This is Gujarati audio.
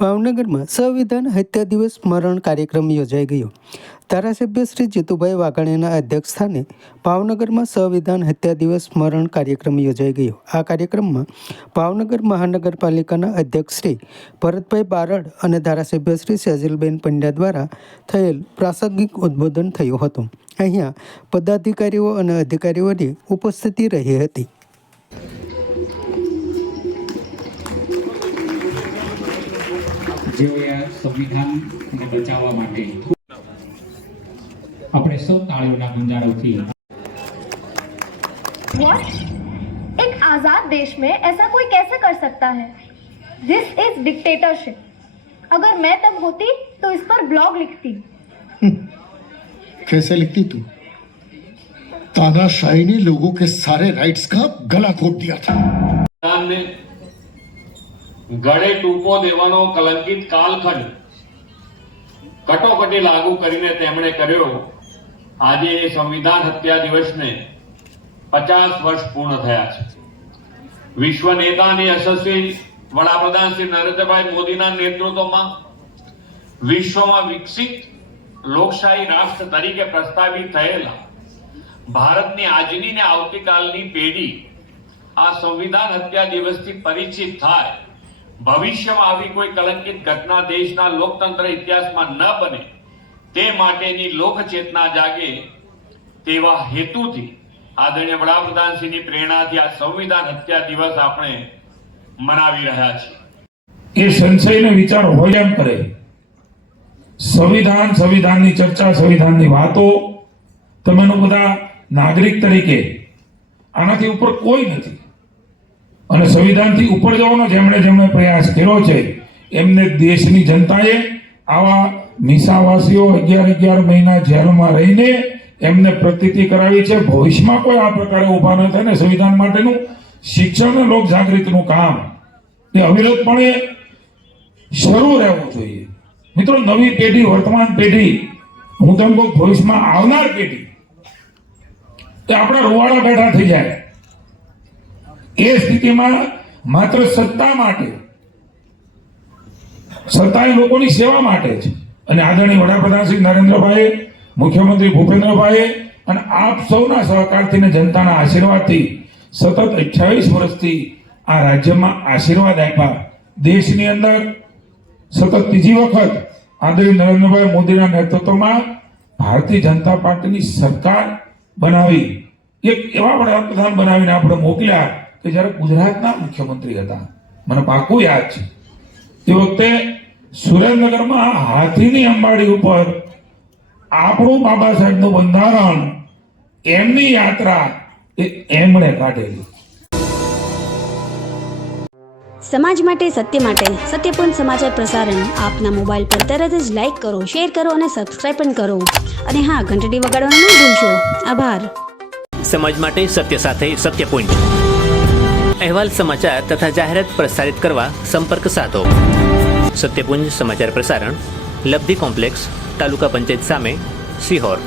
ભાવનગરમાં સંવિધાન હત્યા દિવસ સ્મરણ કાર્યક્રમ યોજાઈ ગયો। ધારાસભ્ય શ્રી જીતુભાઈ વાઘાણીના અધ્યક્ષસ્થાને ભાવનગરમાં સંવિધાન હત્યા દિવસ સ્મરણ કાર્યક્રમ યોજાઈ ગયો। આ કાર્યક્રમમાં ભાવનગર મહાનગરપાલિકાના અધ્યક્ષ શ્રી ભરતભાઈ બારડ અને ધારાસભ્ય શ્રી સેજલબેન પંડ્યા દ્વારા થયેલ પ્રાસંગિક ઉદ્બોધન થયું હતું। અહીંયા પદાધિકારીઓ અને અધિકારીઓની ઉપસ્થિતિ રહી હતી। संविधान बचावा माटे अपने सब ताळीओना गुंजारोथी। एक आजाद देश में ऐसा कोई कैसे कर सकता है? This is dictatorship. अगर मैं तब होती तो इस पर ब्लॉग लिखती। कैसे लिखती तू? तानाशाही ने लोगों के सारे राइट्स का गला घोट दिया था। गळे टूपो देवानो कलंकित कालखंड कटोकटी लागू करीने तेमणे कर्यो। आजे संविधान हत्या दिवस ने 50 वर्ष पूर्ण थया छे। विश्व नेता ने यशस्वी वडाप्रधान श्री नरेंद्रभाई मोदीना नेतृत्वमां विश्वमां विकसित लोकशाही राष्ट्र तरीके प्रस्तावित थयेला भारतनी आजनी ने आवतीकालनी पेढ़ी आ संविधान हत्या दिवसथी परिचित थाय। भविष्य में आवी कोई कलंकित घटना देशना लोकतंत्र इतिहास में न बने ते माटेनी लोक चेतना जागे तेवा हेतुथी आदरणीय वडाप्रधानश्रीनी प्रेरणाथी आ संविधान हत्या दिवस आपणे मनावी रह्या छीए। ए संशयने विचार होय एम करे। संविधाननी चर्चा, संविधाननी वातो तमेनो बधा नागरिक तरीके आनाथी उपर कोई नथी અને સંવિધાનથી ઉપર જવાનો જેમણે પ્રયાસ કર્યો છે એમને દેશની જનતાએ આવા મિસાવાસીઓ 11 મહિના જેલમાં રહીને એમને પ્રતીતિ કરાવી છે। ભવિષ્યમાં કોઈ આ પ્રકારે ઊભા ન થાય ને સંવિધાન માટેનું શિક્ષણ અને લોક જાગૃતિનું કામ એ અવિરતપણે શરૂ રહેવું જોઈએ। મિત્રો, નવી પેઢી, વર્તમાન પેઢી, હું તેમ કહું ભવિષ્યમાં આવનાર પેઢી તે આપણા રૂવાડા બેઠા થઈ જાય। એ સ્થિતિમાં માત્ર સત્તા માટે, સત્તા એ લોકોની સેવા માટે છે અને આદરણીય વડાપ્રધાન શ્રી નરેન્દ્રભાઈ, મુખ્યમંત્રી ભૂપેન્દ્રભાઈ અને આપ સૌના સહકારથી ને જનતાના આશીર્વાદથી સતત 28 વર્ષથી આ રાજ્યમાં આશીર્વાદ આપ્યા। દેશની અંદર સતત ત્રીજી વખત આદરણીય નરેન્દ્રભાઈ મોદીના નેતૃત્વમાં ભારતીય જનતા પાર્ટીની સરકાર બનાવી, એક એવા વડાપ્રધાન બનાવીને આપણે મોકલ્યા કે જ્યારે ગુજરાતના મુખ્યમંત્રી હતા। મને પાકું યાદ છે તે વખતે સુરેન્દ્રનગરમાં હાથીની અંબાડી ઉપર આપણું બાબા સાહેબનું બંધારણ, એમની યાત્રા એમણે કાઢેલી। સમાજ માટે સત્યપૂર્ણ સમાચાર પ્રસારણ આપના મોબાઈલ પર તરત જ લાઈક કરો, શેર કરો અને સબસ્ક્રાઇબ પણ કરો અને હા, ઘંટડી વગાડવાનું ન ભૂલશો। આભાર। સમાજ માટે સત્ય સાથે સત્યપૂર્ણ अहवाल, समाचार तथा जाहरात प्रसारित करवा संपर्क साधो। सत्यपुंज समाचार प्रसारण, लब्धी कॉम्प्लेक्स, तालुका पंचायत सामे, सीहोर।